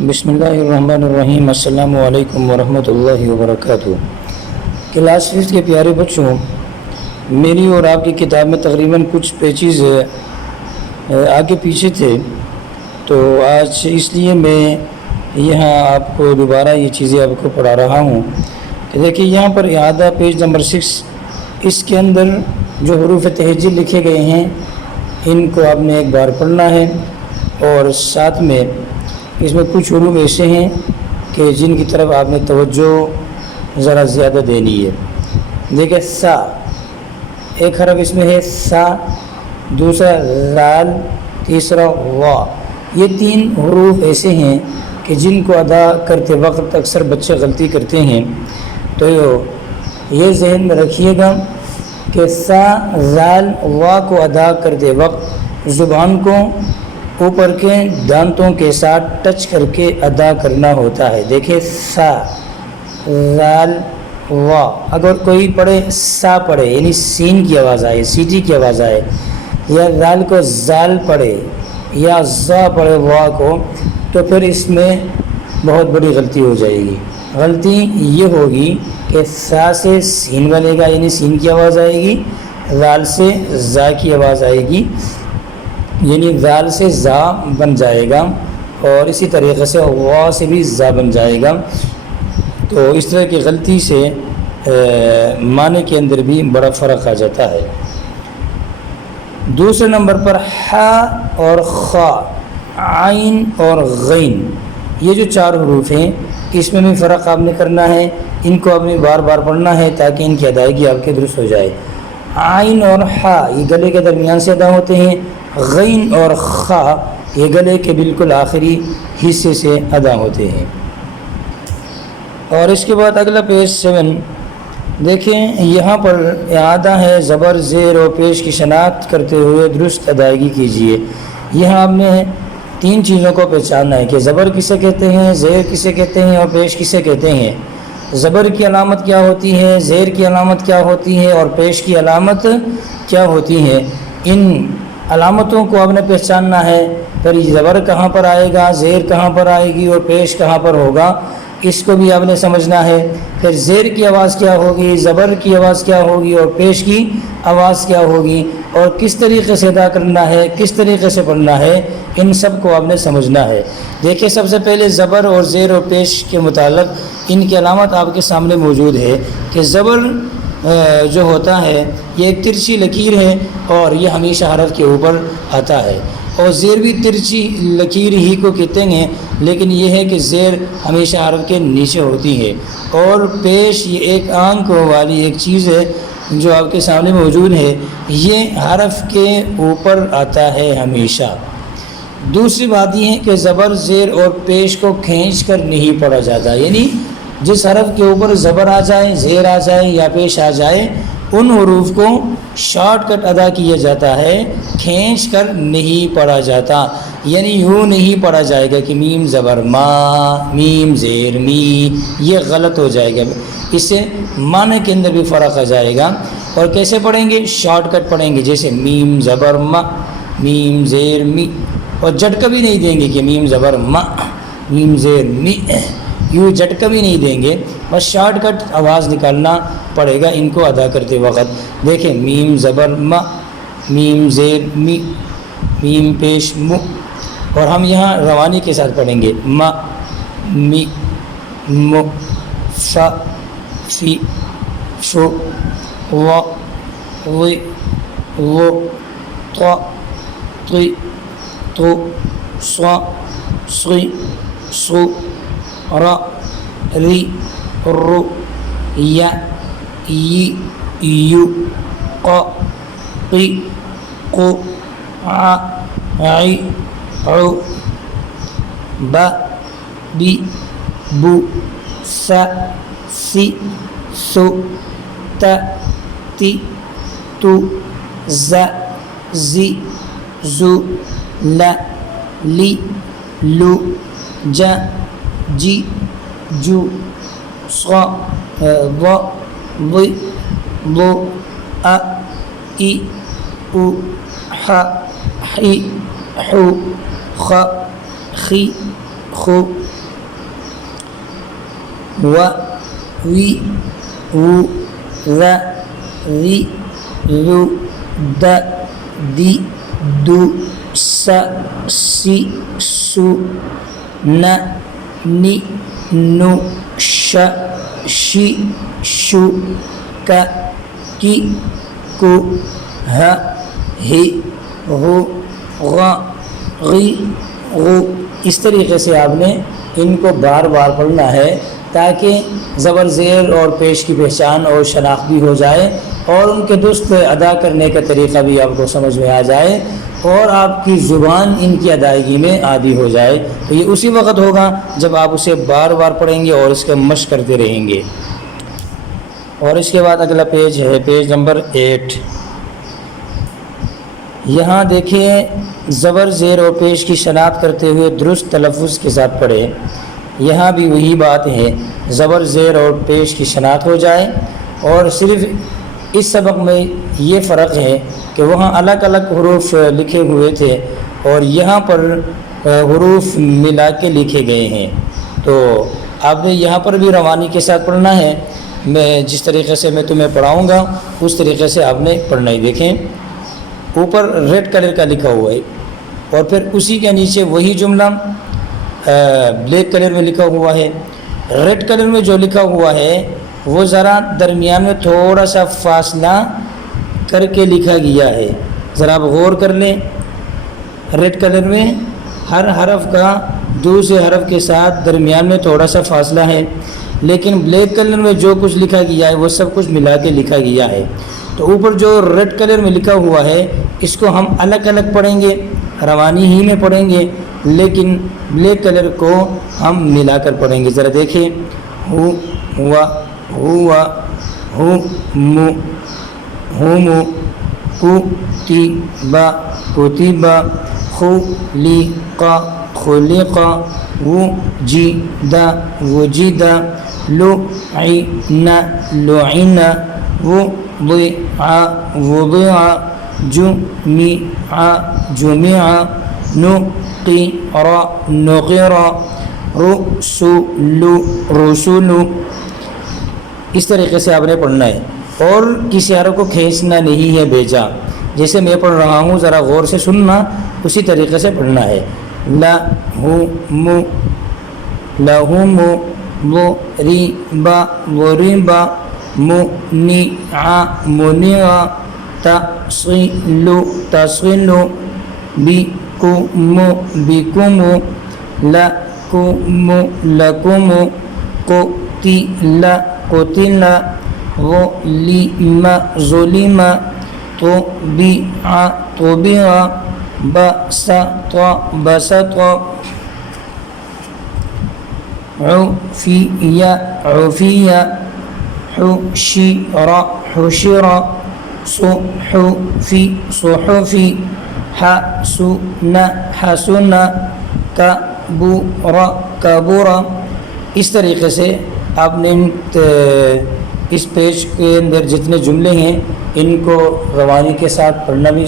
بسم اللہ الرحمن الرحیم۔ السلام علیکم ورحمۃ اللہ وبرکاتہ۔ کلاس 5 کے پیارے بچوں، میری اور آپ کی کتاب میں تقریباً کچھ پیچز آگے پیچھے تھے، تو آج اس لیے میں یہاں آپ کو دوبارہ یہ چیزیں آپ کو پڑھا رہا ہوں کہ دیکھیے یہاں پر اعادہ پیج نمبر 6، اس کے اندر جو حروف تہجی لکھے گئے ہیں ان کو آپ نے ایک بار پڑھنا ہے، اور ساتھ میں اس میں کچھ حروف ایسے ہیں کہ جن کی طرف آپ نے توجہ ذرا زیادہ دینی ہے۔ دیکھیں سا، ایک حرف اس میں ہے سا، دوسرا زال، تیسرا وا۔ یہ 3 حروف ایسے ہیں کہ جن کو ادا کرتے وقت اکثر بچے غلطی کرتے ہیں، تو یہ ذہن میں رکھیے گا کہ سا، زال، وا کو ادا کرتے وقت زبان کو اوپر کے دانتوں کے ساتھ ٹچ کر کے ادا کرنا ہوتا ہے۔ دیکھیں سا، زال، وا۔ اگر کوئی پڑھے سا پڑھے یعنی سین کی آواز آئے، سیٹی کی آواز آئے، یا زال کو زال پڑھے یا زا پڑھے وا کو، تو پھر اس میں بہت بڑی غلطی ہو جائے گی۔ غلطی یہ ہوگی کہ سا سے سین بنے گا یعنی سین کی آواز آئے گی، زال سے زا کی آواز آئے گی یعنی زال سے زا بن جائے گا، اور اسی طریقے سے وا سے بھی زا بن جائے گا۔ تو اس طرح کی غلطی سے معنی کے اندر بھی بڑا فرق آ جاتا ہے۔ دوسرے نمبر پر حا اور خا، عین اور غین، یہ جو 4 حروف ہیں اس میں بھی فرق آپ نے کرنا ہے، ان کو آپ نے بار بار پڑھنا ہے تاکہ ان کی ادائیگی آپ کے درست ہو جائے۔ عین اور حا یہ گلے کے درمیان سے ادا ہوتے ہیں، غین اور خا یہ گلے کے بالکل آخری حصے سے ادا ہوتے ہیں۔ اور اس کے بعد اگلا پیج 7، دیکھیں یہاں پر اعادہ ہے، زبر، زیر اور پیش کی شناخت کرتے ہوئے درست ادائیگی کیجیے۔ یہاں آپ نے 3 چیزوں کو پہچاننا ہے کہ زبر کسے کہتے ہیں، زیر کسے کہتے ہیں اور پیش کسے کہتے ہیں۔ زبر کی علامت کیا ہوتی ہے، زیر کی علامت کیا ہوتی ہے اور پیش کی علامت کیا ہوتی ہے، ان علامتوں کو آپ نے پہچاننا ہے۔ پھر زبر کہاں پر آئے گا، زیر کہاں پر آئے گی اور پیش کہاں پر ہوگا، اس کو بھی آپ نے سمجھنا ہے۔ پھر زیر کی آواز کیا ہوگی، زبر کی آواز کیا ہوگی اور پیش کی آواز کیا ہوگی، اور کس طریقے سے ادا کرنا ہے، کس طریقے سے پڑھنا ہے، ان سب کو آپ نے سمجھنا ہے۔ دیکھیں سب سے پہلے زبر اور زیر اور پیش کے متعلق ان کی علامت آپ کے سامنے موجود ہے کہ زبر جو ہوتا ہے یہ ایک ترچھی لکیر ہے اور یہ ہمیشہ حرف کے اوپر آتا ہے، اور زیر بھی ترچھی لکیر ہی کو کہتے ہیں، لیکن یہ ہے کہ زیر ہمیشہ حرف کے نیچے ہوتی ہے، اور پیش یہ ایک آنکھ والی ایک چیز ہے جو آپ کے سامنے موجود ہے، یہ حرف کے اوپر آتا ہے ہمیشہ۔ دوسری بات یہ ہے کہ زبر، زیر اور پیش کو کھینچ کر نہیں پڑھا جاتا، یعنی جس حرف کے اوپر زبر آ جائے، زیر آ جائے یا پیش آ جائے، ان حروف کو شارٹ کٹ ادا کیا جاتا ہے، کھینچ کر نہیں پڑھا جاتا، یعنی یوں نہیں پڑھا جائے گا کہ میم زبر ما، میم زیر می، یہ غلط ہو جائے گا۔ اس سے معنی کے اندر بھی فرق آ جائے گا۔ اور کیسے پڑھیں گے؟ شارٹ کٹ پڑھیں گے، جیسے میم زبر ما، میم زیر می، اور جھٹکا بھی نہیں دیں گے کہ میم زبر ما، میم زیر می، یوں جھٹکا بھی نہیں دیں گے، بس شارٹ کٹ آواز نکالنا پڑے گا ان کو ادا کرتے وقت۔ دیکھیں میم زبر ما، میم زیر می، میم پیش مو، اور ہم یہاں روانی کے ساتھ پڑھیں گے ما، می، مو، فا، فی، فو، وا، وی، وہ، طا، طی، تو، صا، صی، صو، را، ری، رو، یا، ی، یو، قا، قی، قو، ع، عی، عو، با، بی، بو، سا، سی، سو، تا، تی، تو، زا، زی، زو، لا، لی، لو، جا، جی، جو، صا، ضا، ضی، ضو، ا، ای، او، ح، حی، حو، خ، خی، خو، و وی و ذ ذی ذو د دی دو س سی سو ن نی نو ش شی شو ک کی کو ہ ہی غو غ غی غو۔ اس طریقے سے آپ نے ان کو بار بار پڑھنا ہے تاکہ زبر زیر اور پیش کی پہچان اور شناخت بھی ہو جائے اور ان کے درست ادا کرنے کا طریقہ بھی آپ کو سمجھ میں آ جائے اور آپ کی زبان ان کی ادائیگی میں عادی ہو جائے۔ تو یہ اسی وقت ہوگا جب آپ اسے بار بار پڑھیں گے اور اس کا مشق کرتے رہیں گے۔ اور اس کے بعد اگلا پیج ہے پیج نمبر 8۔ یہاں دیکھیں زبر زیر اور پیش کی شناخت کرتے ہوئے درست تلفظ کے ساتھ پڑھیں۔ یہاں بھی وہی بات ہے، زبر زیر اور پیش کی شناخت ہو جائے، اور صرف اس سبق میں یہ فرق ہے کہ وہاں الگ الگ حروف لکھے ہوئے تھے اور یہاں پر حروف ملا کے لکھے گئے ہیں۔ تو آپ نے یہاں پر بھی روانی کے ساتھ پڑھنا ہے۔ میں جس طریقے سے میں تمہیں پڑھاؤں گا اس طریقے سے آپ نے پڑھنا ہی۔ دیکھیں اوپر ریڈ کلر کا لکھا ہوا ہے اور پھر اسی کے نیچے وہی جملہ بلیک کلر میں لکھا ہوا ہے۔ ریڈ کلر میں جو لکھا ہوا ہے وہ ذرا درمیان میں تھوڑا سا فاصلہ کر کے لکھا گیا ہے، ذرا آپ غور کر لیں۔ ریڈ کلر میں ہر حرف کا دوسرے حرف کے ساتھ درمیان میں تھوڑا سا فاصلہ ہے، لیکن بلیک کلر میں جو کچھ لکھا گیا ہے وہ سب کچھ ملا کے لکھا گیا ہے۔ تو اوپر جو ریڈ کلر میں لکھا ہوا ہے اس کو ہم الگ الگ پڑھیں گے، روانی ہی میں پڑھیں گے، لیکن بلیک کلر کو ہم ملا کر پڑھیں گے۔ ذرا دیکھیں ہو ہوا ہوا ہو مو ہومو کتبا کتبا خلق خلق وجد وجد لعن لعن وضع وضع جمع جمع نقر نقر رسل رسل۔ اس طریقے سے آپ نے پڑھنا ہے اور کسی حرف کو کھینچنا نہیں ہے بیجا۔ جیسے میں پڑھ رہا ہوں ذرا غور سے سننا، اسی طریقے سے پڑھنا ہے۔ لہم لہم ضرب ضرب منع منع تصل تصل بكم بكم لكم لكم قتل قتل ظلم ظلم طبع طبع بسط بسط عفي عفي حشر حشر صحف صحف حسن حسن کبر کبر۔ اس طریقے سے آپ نے اس پیج کے اندر جتنے جملے ہیں ان کو روانی کے ساتھ پڑھنا بھی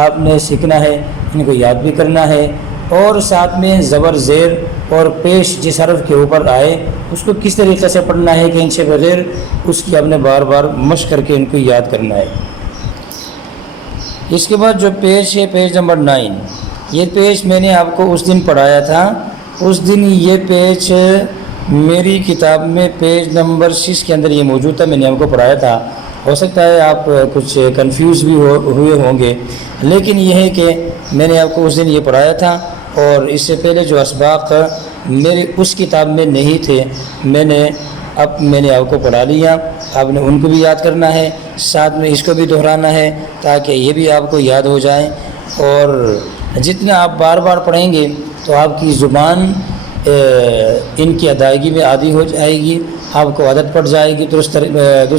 آپ نے سیکھنا ہے، ان کو یاد بھی کرنا ہے، اور ساتھ میں زبر زیر اور پیش جس حرف کے اوپر آئے اس کو کس طریقے سے پڑھنا ہے کہ ان سے بغیر اس کی آپ نے بار بار مشق کر کے ان کو یاد کرنا ہے۔ اس کے بعد جو پیج ہے پیج نمبر 9، یہ پیج میں نے آپ کو اس دن پڑھایا تھا۔ اس دن یہ پیج میری کتاب میں پیج نمبر 6 کے اندر یہ موجود تھا، میں نے آپ کو پڑھایا تھا۔ ہو سکتا ہے آپ کچھ کنفیوز بھی ہوئے ہوں گے، لیکن یہ ہے کہ میں نے آپ کو اس دن یہ پڑھایا تھا اور اس سے پہلے جو اسباق میرے اس کتاب میں نہیں تھے میں نے آپ کو پڑھا لیا۔ آپ نے ان کو بھی یاد کرنا ہے، ساتھ میں اس کو بھی دہرانا ہے تاکہ یہ بھی آپ کو یاد ہو جائے، اور جتنا آپ بار بار پڑھیں گے تو آپ کی زبان ان کی ادائیگی میں عادی ہو جائے گی، آپ کو عادت پڑ جائے گی درست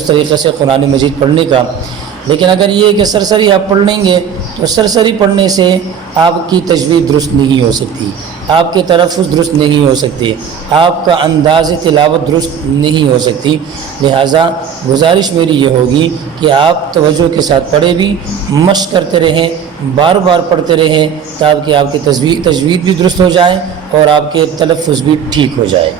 طریقے سے قرآن مجید پڑھنے کا۔ لیکن اگر یہ کہ سرسری آپ پڑھ لیں گے تو سرسری پڑھنے سے آپ کی تجوید درست نہیں ہو سکتی، آپ کے تلفظ درست نہیں ہو سکتے، آپ کا انداز تلاوت درست نہیں ہو سکتی۔ لہٰذا گزارش میری یہ ہوگی کہ آپ توجہ کے ساتھ پڑھیں بھی، مشق کرتے رہیں، بار بار پڑھتے رہیں تاکہ آپ کی تجوید بھی درست ہو جائے اور آپ کے تلفظ بھی ٹھیک ہو جائے۔